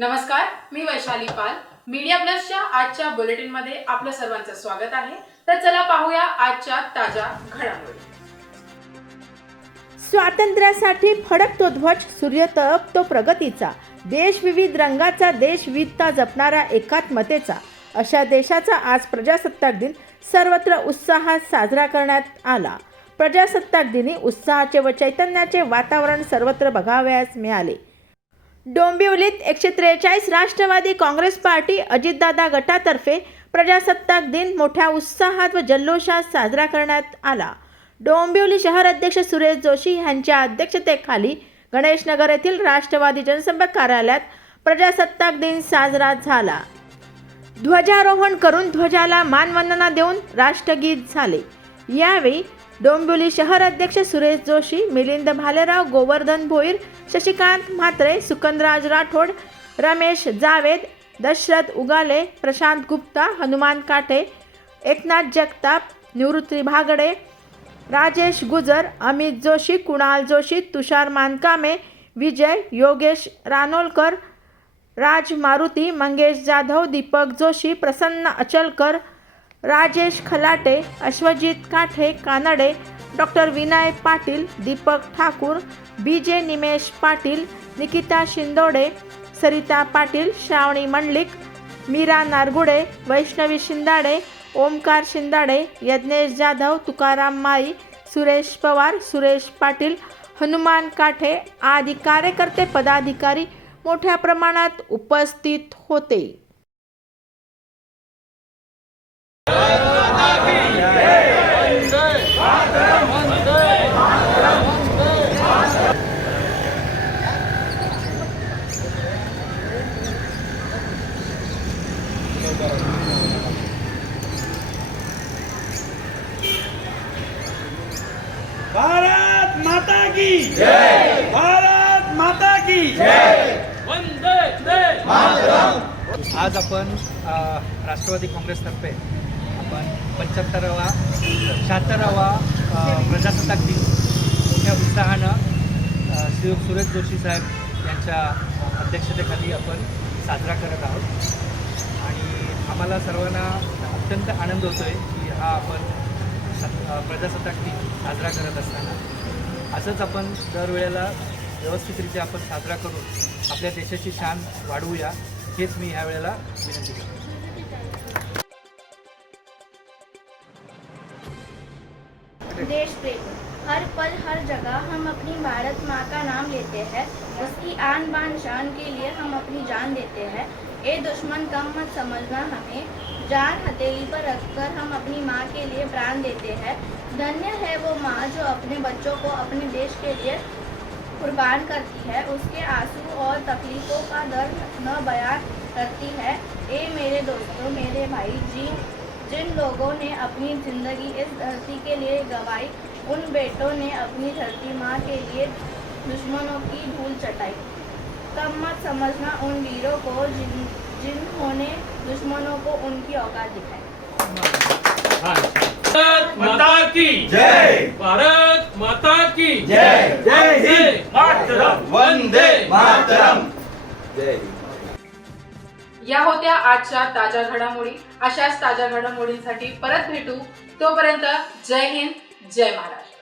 नमस्कार मी वैशाली पाल. मीडिया प्लसच्या आजच्या बुलेटिनमध्ये आपलं सर्वांचं स्वागत आहे. तर चला पाहूया आजच्या ताज्या घडामोडी. स्वातंत्र्यासाठी फडकतो ध्वज सूर्य तो प्रगतीचा. देश विविध रंगाचा देश विविधता जपणारा एकात्मतेचा. अशा देशाचा आज प्रजासत्ताक दिन सर्वत्र उत्साहात साजरा करण्यात आला. प्रजासत्ताक दिनी उत्साहाचे व चैतन्याचे वातावरण सर्वत्र बघावयास मिळाले. डोंबिवलीत एकशे त्रेचाळीस राष्ट्रवादी काँग्रेस पार्टी अजितदादा गटातर्फे प्रजासत्ताक दिन मोठ्या उत्साहात व जल्लोषात साजरा करण्यात आला. डोंबिवली शहर अध्यक्ष सुरेश जोशी यांच्या अध्यक्षतेखाली गणेशनगर येथील राष्ट्रवादी जनसंपर्क कार्यालयात प्रजासत्ताक दिन साजरा झाला. ध्वजारोहण करून ध्वजाला मानवंदना देऊन राष्ट्रगीत झाले. यावेळी डोंबिवली शहर अध्यक्ष Suresh Joshi Milind Bhalerao Govardhan Bhoir Shashikant Mhatre सुकंदराज Rathod Ramesh Javed Dashrath Ugale Prashant Gupta Hanuman Kathe Eknath Jagtap Nivrutti Bhagade Rajesh Gujar Amit Joshi Kunal Joshi Tushar Mankame Vijay Yogesh Ranolkar Raj Maruti Mangesh Jadhav Deepak Joshi Prasanna Achalkar Rajesh Khalate Ashwajit Kathe Kanade doctor Vinay Patil Deepak Thakur B J Nimesh Patil Nikita Shindode Sarita Patil श्रावणी मंडलिक मीरा नारगुडे वैष्णवी शिंदाडे ओमकार शिंदाडे यज्ञेश जाधव तुकाराम माई सुरेश पवार सुरेश पाटील हनुमान काठे आदी कार्यकर्ते पदाधिकारी मोठ्या प्रमाणात उपस्थित होते. भारत माता की जय। भारत माता की आज आपण राष्ट्रवादी काँग्रेसतर्फे आपण पंच्याहत्तरावा शहात्तरावा प्रजासत्ताक दिन मोठ्या उत्साहानं श्री सुरेश जोशी साहेब यांच्या अध्यक्षतेखाली आपण साजरा करत आहोत. आम्हाला सर्वांना अत्यंत आनंद होतो आहे की हा आपण प्रजासत्ताक दिन साजरा करत असताना. असंच आपण दरवेळेला व्यवस्थितरित्या आपण साजरा करून आपल्या देशाची शान वाढवूया हेच मी ह्या वेळेला विनंती करतो. देश प्रेम. हर पल हर जगह हम अपनी भारत माँ का नाम लेते हैं। उसकी आन बान शान के लिए हम अपनी जान देते हैं। ए दुश्मन कम मत समझना हमें। जान हथेली पर रखकर हम अपनी माँ के लिए प्राण देते हैं। धन्य है वो माँ जो अपने बच्चों को अपने देश के लिए कुर्बान करती है। उसके आँसू और तकलीफ़ों का दर्द न बयान करती है। ए मेरे दोस्तों, मेरे भाई जी जिन लोगों ने अपनी ज़िंदगी इस धरती के लिए गंवाई, उन बेटों ने अपनी धरती माँ के लिए दुश्मनों की धूल चटाई। कम मत समझना उन वीरों को जिन जिन्होंने दुश्मनों को उनकी औकात दिखाई। भारत माता की। जय। भारत माता की। जय। जय हिंद। मातरम। वंदे मातरम। जय या होत्या आजच्या ताज्या घडामोडी. अशाच ताज्या घडामोडींसाठी परत भेटू. तोपर्यंत जय हिंद जय महाराष्ट्र.